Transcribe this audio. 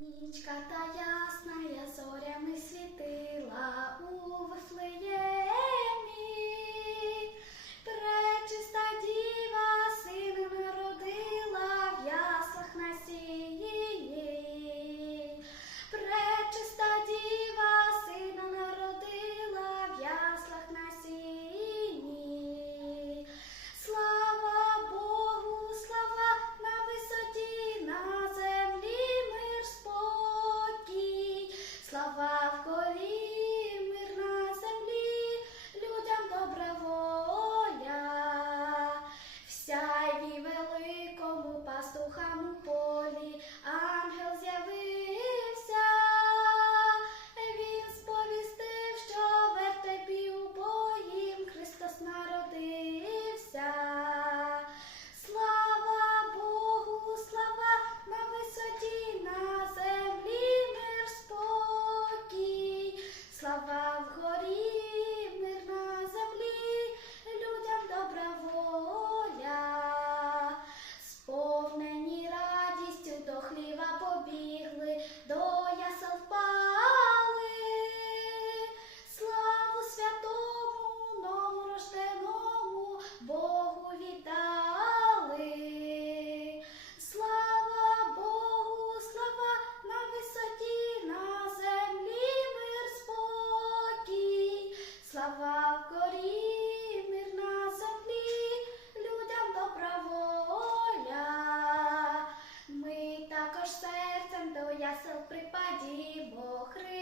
Нічка та ясна, я зорями серцем до ясел припадімо, Христос.